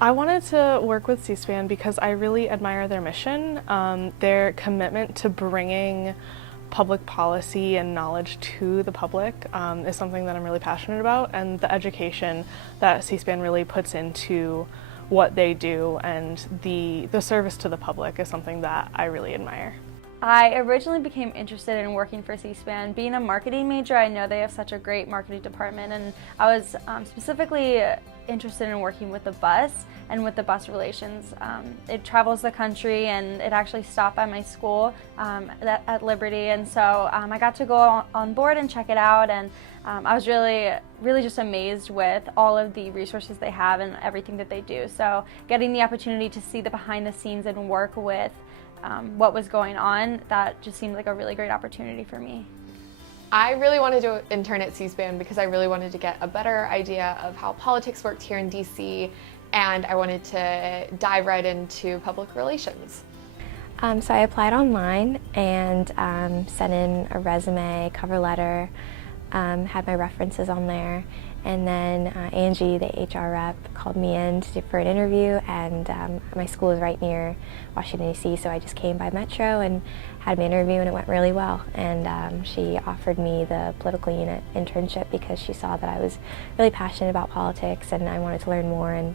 I wanted to work with C-SPAN because I really admire their mission. Their commitment to bringing public policy and knowledge to the public is something that I'm really passionate about, and the education that C-SPAN really puts into what they do and the service to the public is something that I really admire. I originally became interested in working for C-SPAN. Being a marketing major, I know they have such a great marketing department, and I was specifically interested in working with the bus and with the bus relations. It travels the country, and it actually stopped by my school at Liberty, and so I got to go on board and check it out, and I was really just amazed with all of the resources they have and everything that they do. So getting the opportunity to see the behind the scenes and work with what was going on, that just seemed like a really great opportunity for me. I really wanted to intern at C-SPAN because I really wanted to get a better idea of how politics worked here in DC, and I wanted to dive right into public relations. So I applied online and sent in a resume, cover letter, had my references on there, and then Angie, the HR rep, called me in for an interview, and my school is right near Washington, D.C., so I just came by Metro and had my interview, and it went really well. And she offered me the political unit internship because she saw that I was really passionate about politics and I wanted to learn more and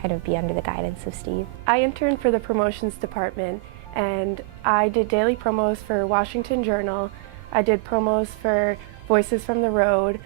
kind of be under the guidance of Steve. I interned for the promotions department, and I did daily promos for Washington Journal. I did promos for Voices from the Road,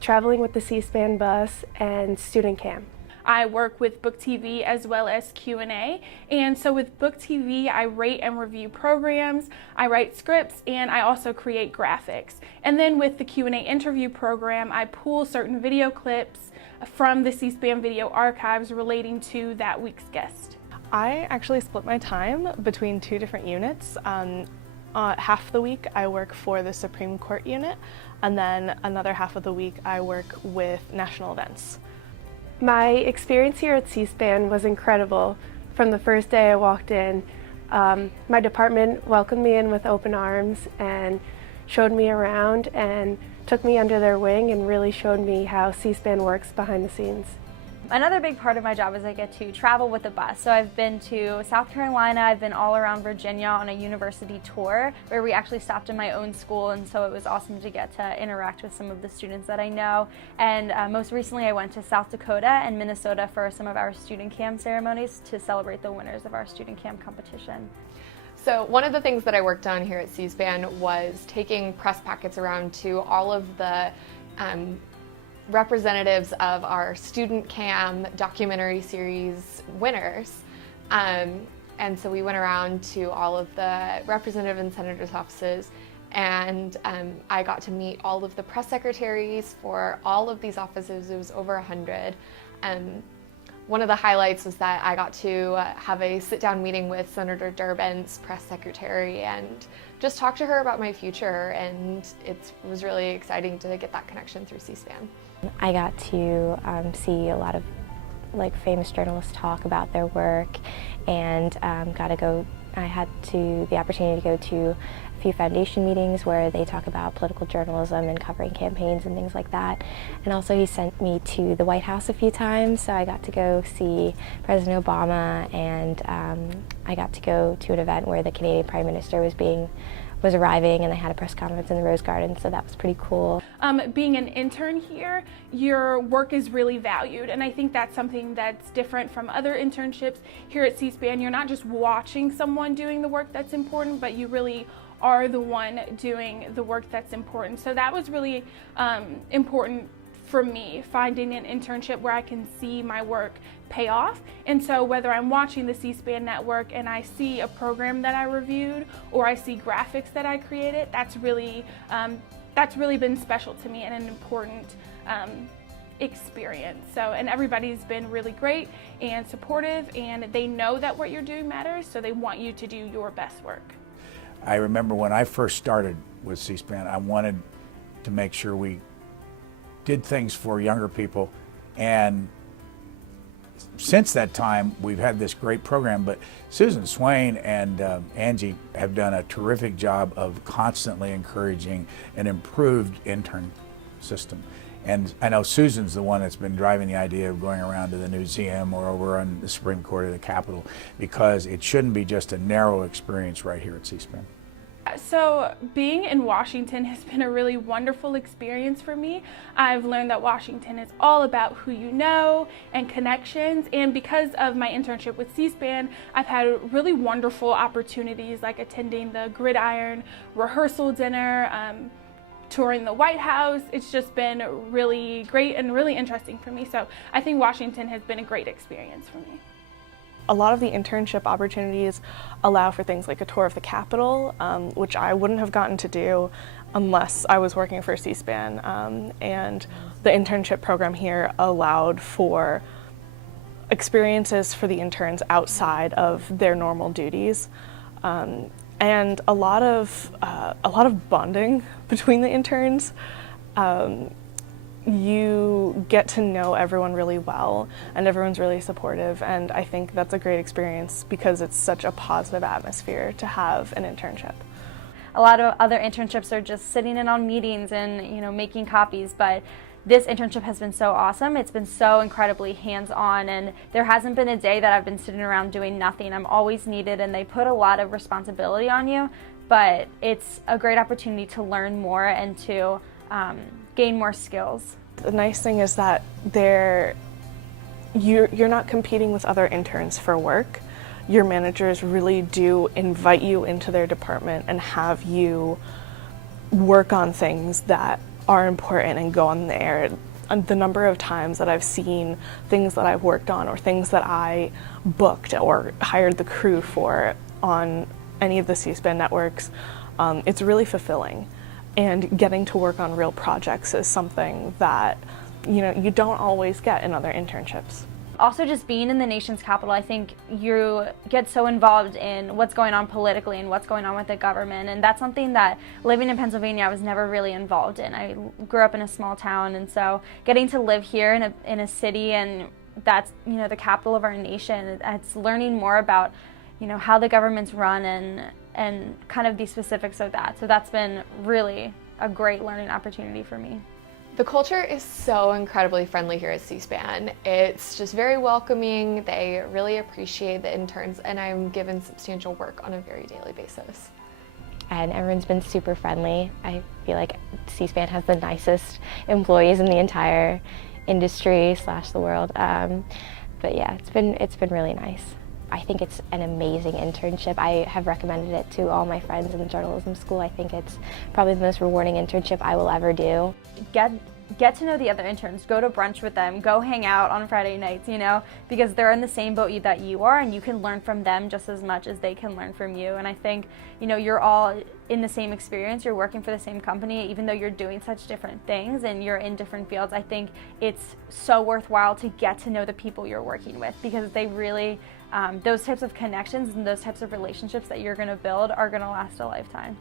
traveling with the C-SPAN bus, and student camp. I work with Book TV as well as Q&A, and so with Book TV I rate and review programs, I write scripts, and I also create graphics. And then with the Q&A interview program, I pull certain video clips from the C-SPAN video archives relating to that week's guest. I actually split my time between two different units. Half the week I work for the Supreme Court unit, and then another half of the week I work with national events. My experience here at C-SPAN was incredible. From the first day I walked in, my department welcomed me in with open arms and showed me around and took me under their wing and really showed me how C-SPAN works behind the scenes. Another big part of my job is I get to travel with the bus. So I've been to South Carolina, I've been all around Virginia on a university tour where we actually stopped in my own school, and so it was awesome to get to interact with some of the students that I know. And most recently I went to South Dakota and Minnesota for some of our student camp ceremonies to celebrate the winners of our student camp competition. So one of the things that I worked on here at C-SPAN was taking press packets around to all of the representatives of our student cam documentary series winners. And so we went around to all of the representative and senators' offices, and I got to meet all of the press secretaries for all of these offices. It was over 100. One of the highlights was that I got to have a sit-down meeting with Senator Durbin's press secretary and just talk to her about my future, and it was really exciting to get that connection through C-SPAN. I got to see a lot of famous journalists talk about their work, and I had the opportunity to go to a few foundation meetings where they talk about political journalism and covering campaigns and things like that. And also he sent me to the White House a few times, so I got to go see President Obama, and I got to go to an event where the Canadian Prime Minister was arriving, and they had a press conference in the Rose Garden, so that was pretty cool. Being an intern here, your work is really valued, and I think that's something that's different from other internships here at C-SPAN. You're not just watching someone doing the work that's important, but you really are the one doing the work that's important. So that was really important for me, finding an internship where I can see my work pay off. And so whether I'm watching the C-SPAN network and I see a program that I reviewed or I see graphics that I created, that's really been special to me and an important experience. And everybody's been really great and supportive, and they know that what you're doing matters, so they want you to do your best work. I remember when I first started with C-SPAN, I wanted to make sure we did things for younger people, and since that time we've had this great program. But Susan Swain and Angie have done a terrific job of constantly encouraging an improved intern system, And I know Susan's the one that's been driving the idea of going around to the museum or over on the Supreme Court or the Capitol, because it shouldn't be just a narrow experience right here at C-SPAN. So being in Washington has been a really wonderful experience for me. I've learned that Washington is all about who you know and connections, and because of my internship with C-SPAN, I've had really wonderful opportunities like attending the Gridiron rehearsal dinner, touring the White House. It's just been really great and really interesting for me. So I think Washington has been a great experience for me. A lot of the internship opportunities allow for things like a tour of the Capitol, which I wouldn't have gotten to do unless I was working for C-SPAN. And the internship program here allowed for experiences for the interns outside of their normal duties. And a lot of bonding between the interns. You get to know everyone really well, and everyone's really supportive, and I think that's a great experience because it's such a positive atmosphere to have an internship. A lot of other internships are just sitting in on meetings and making copies, but this internship has been so awesome. It's been so incredibly hands-on, and there hasn't been a day that I've been sitting around doing nothing. I'm always needed, and they put a lot of responsibility on you, but it's a great opportunity to learn more and to gain more skills. The nice thing is that you're not competing with other interns for work. Your managers really do invite you into their department and have you work on things that are important and go on the air. And the number of times that I've seen things that I've worked on or things that I booked or hired the crew for on any of the C-SPAN networks, it's really fulfilling. And getting to work on real projects is something that you don't always get in other internships. Also, just being in the nation's capital, I think you get so involved in what's going on politically and what's going on with the government, and that's something that living in Pennsylvania I was never really involved in. I grew up in a small town, and so getting to live here in a city, and that's the capital of our nation, it's learning more about how the government's run and kind of the specifics of that. So that's been really a great learning opportunity for me. The culture is so incredibly friendly here at C-SPAN. It's just very welcoming. They really appreciate the interns, and I'm given substantial work on a very daily basis. And everyone's been super friendly. I feel like C-SPAN has the nicest employees in the entire industry / the world. But yeah, it's been really nice. I think it's an amazing internship. I have recommended it to all my friends in the journalism school. I think it's probably the most rewarding internship I will ever do. Get to know the other interns, go to brunch with them, go hang out on Friday nights, because they're in the same boat that you are, and you can learn from them just as much as they can learn from you. And I think, you're all in the same experience, you're working for the same company, even though you're doing such different things and you're in different fields. I think it's so worthwhile to get to know the people you're working with, because they really, those types of connections and those types of relationships that you're gonna build are gonna last a lifetime.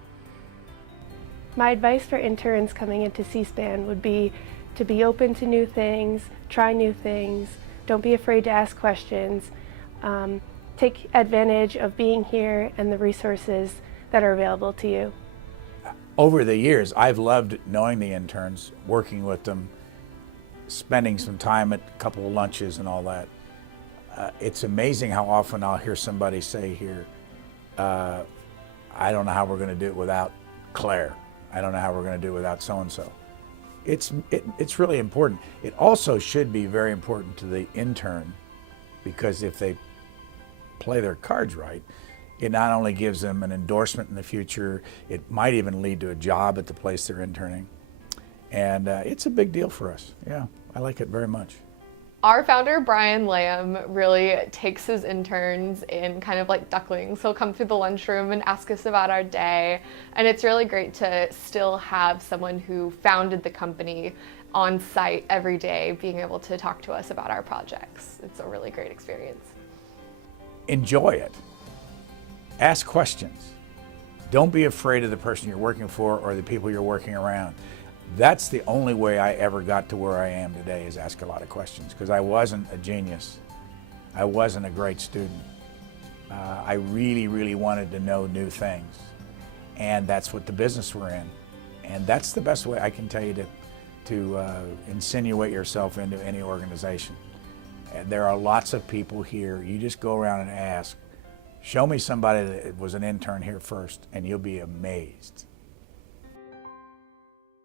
My advice for interns coming into C-SPAN would be to be open to new things, try new things, don't be afraid to ask questions, take advantage of being here and the resources that are available to you. Over the years, I've loved knowing the interns, working with them, spending some time at a couple of lunches and all that. It's amazing how often I'll hear somebody say here, I don't know how we're going to do it without Claire. I don't know how we're going to do it without so-and-so. It's really important. It also should be very important to the intern, because if they play their cards right, it not only gives them an endorsement in the future, it might even lead to a job at the place they're interning. And it's a big deal for us. Yeah, I like it very much. Our founder, Brian Lamb, really takes his interns in kind of like ducklings. He'll come through the lunchroom and ask us about our day. And it's really great to still have someone who founded the company on site every day being able to talk to us about our projects. It's a really great experience. Enjoy it. Ask questions. Don't be afraid of the person you're working for or the people you're working around. That's the only way I ever got to where I am today, is ask a lot of questions, because I wasn't a genius. I wasn't a great student. I really, really wanted to know new things. And that's what the business we're in. And that's the best way I can tell you insinuate yourself into any organization. And there are lots of people here. You just go around and ask, show me somebody that was an intern here first, and you'll be amazed.